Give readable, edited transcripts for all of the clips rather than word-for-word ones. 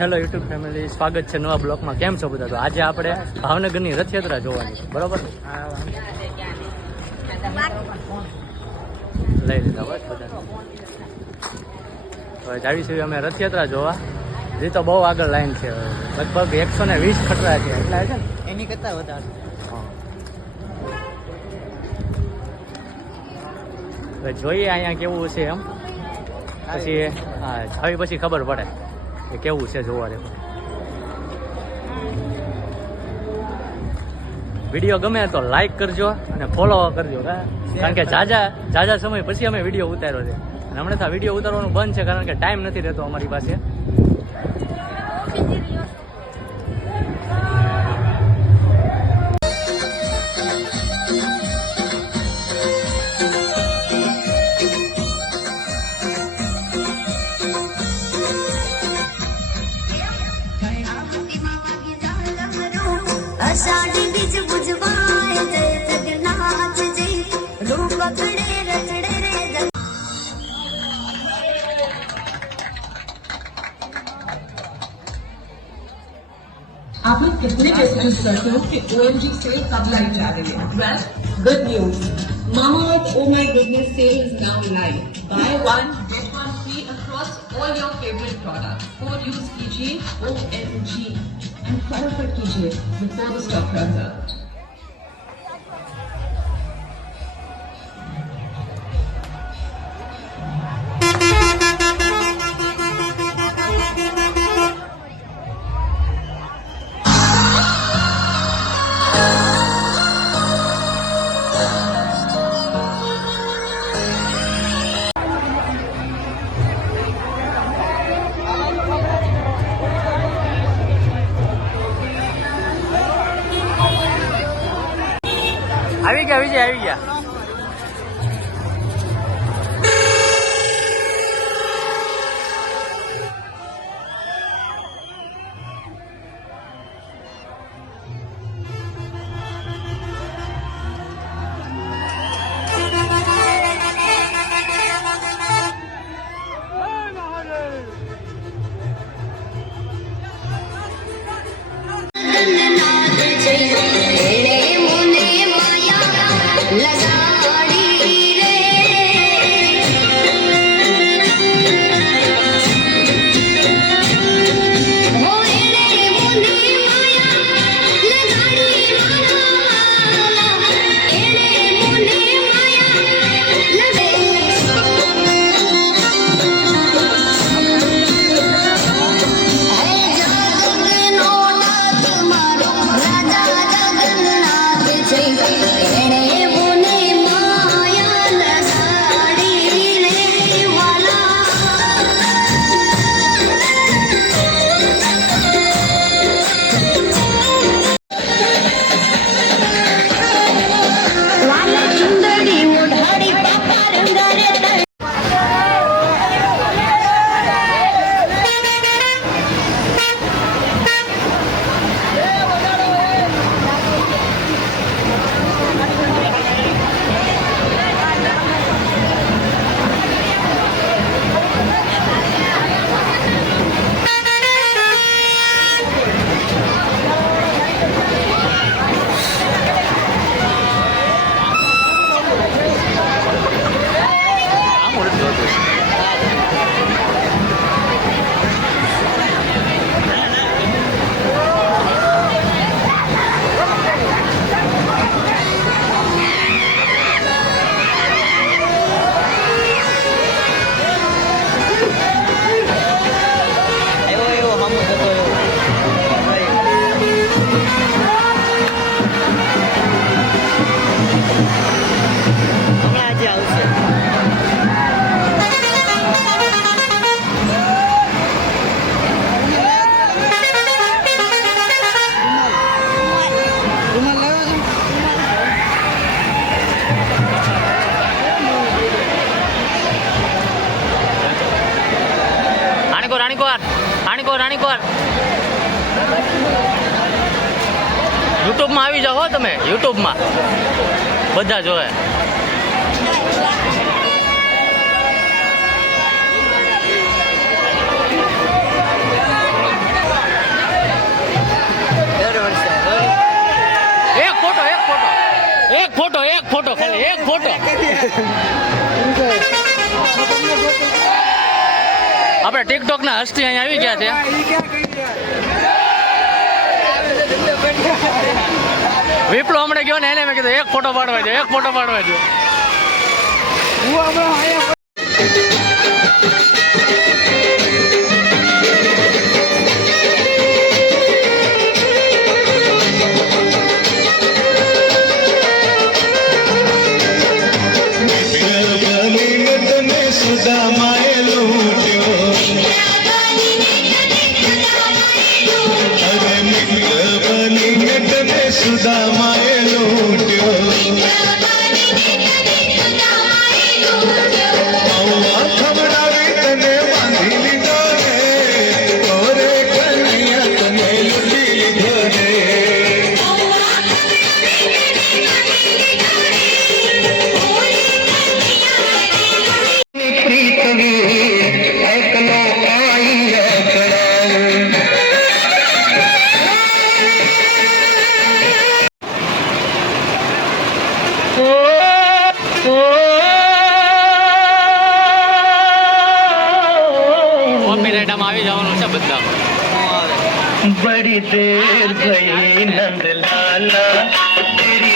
Hello YouTube family, સ્વાગત છે નવા બ્લોકમાં. કેમ છો બધા? તો આજે આપણે ભાવનગરની રથયાત્રા જોવાની છે, બરોબર? લઈ લીધા બસ બધા. હવે જાવી છીએ અમે રથયાત્રા જોવા. જે તો બહુ આગળ લાઈન છે, લગભગ 120 ખટરા છે, એટલા છે ને એની કરતાં વધારે. હવે જોઈએ અહીંયા કેવું છે એમ, પછી હા આવી પછી ખબર પડે કે કેવું છે જોવા દે. વિડીયો ગમે તો લાઈક કરજો અને ફોલો કરજો, કારણ કે જાજા સમય પછી અમે વિડીયો ઉતાર્યો છે. અને હમણાં તો વિડીયો ઉતારવાનું બંધ છે કારણ કે ટાઈમ નથી રહેતો અમારી પાસે. અષાઢી બીજ બુજવાય જય જગન્નાથજી રૂપ પકડે રચડે રે. आपने कितने मैसेजेस करते हो कि OMG सेल कब लाइव जा रही है? Well, good news. Mamaearth Oh My Goodness sale is now live. Buy one, get one free across all your favorite products. Code use कीजिए OMG and फटाफट कीजिए before the stock runs out. આવી ગયા. રાણીકોર યુટ્યુબમાં આવી જાઓ હો તમે, યુટ્યુબમાં બધા જોવે. ફોટો ખાલી એક ફોટો. આપણે ટિકટોક ના હસ્તી અહીંયા આવી ગયા છે. વિપ્લો હમણાં ગયો ને એને મેં કીધું એક ફોટો પાડવા દો, એક ફોટો પાડવા દો. સુદામાએ લૂટ્યો ખવડાવી તને બાંધી લીધો રે ઓરે કનૈયા તને લૂટી લીધો રે પ્રીતવી એકલો આઈ કોપીરાઇટમાં આવી જવાનું છે બધા. बड़ी देर भई नंद लाला तेरी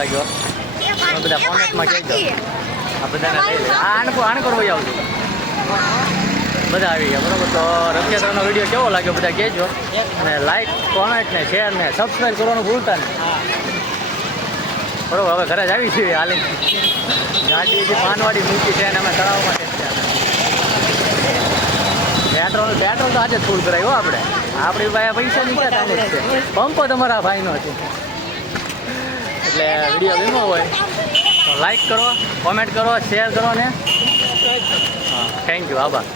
લાગ્યો તમે બધા કોમેન્ટમાં કહેજો. આ બધાને લઈ લે. આને કરવો આવતું બધા આવી ગયા બરોબર. તો રથયાત્રાનો વિડીયો કેવો લાગ્યો બધા કહેજો, અને લાઈક કોમેન્ટ ને શેર ને સબસ્ક્રાઈબ કરવાનું ભૂલતા નહીં બરોબર. હવે ઘરે જ આવી છીએ હાલી ગાડી જે પાનવાડી મૂકી છે અને અમે તળાવમાં પેટ્રોલ તો આજે જ ફૂલ કરાવ્યો આપણે. આપણી ભાઈ પૈસા નીકળ્યા ચાલે જ છે. પંપ તમારા ભાઈનો છે. એટલે વિડીયો ગમ્યો હોય તો લાઈક કરો, કોમેન્ટ કરો, શેર કરો ને. હા, થેન્ક યુ, આભાર.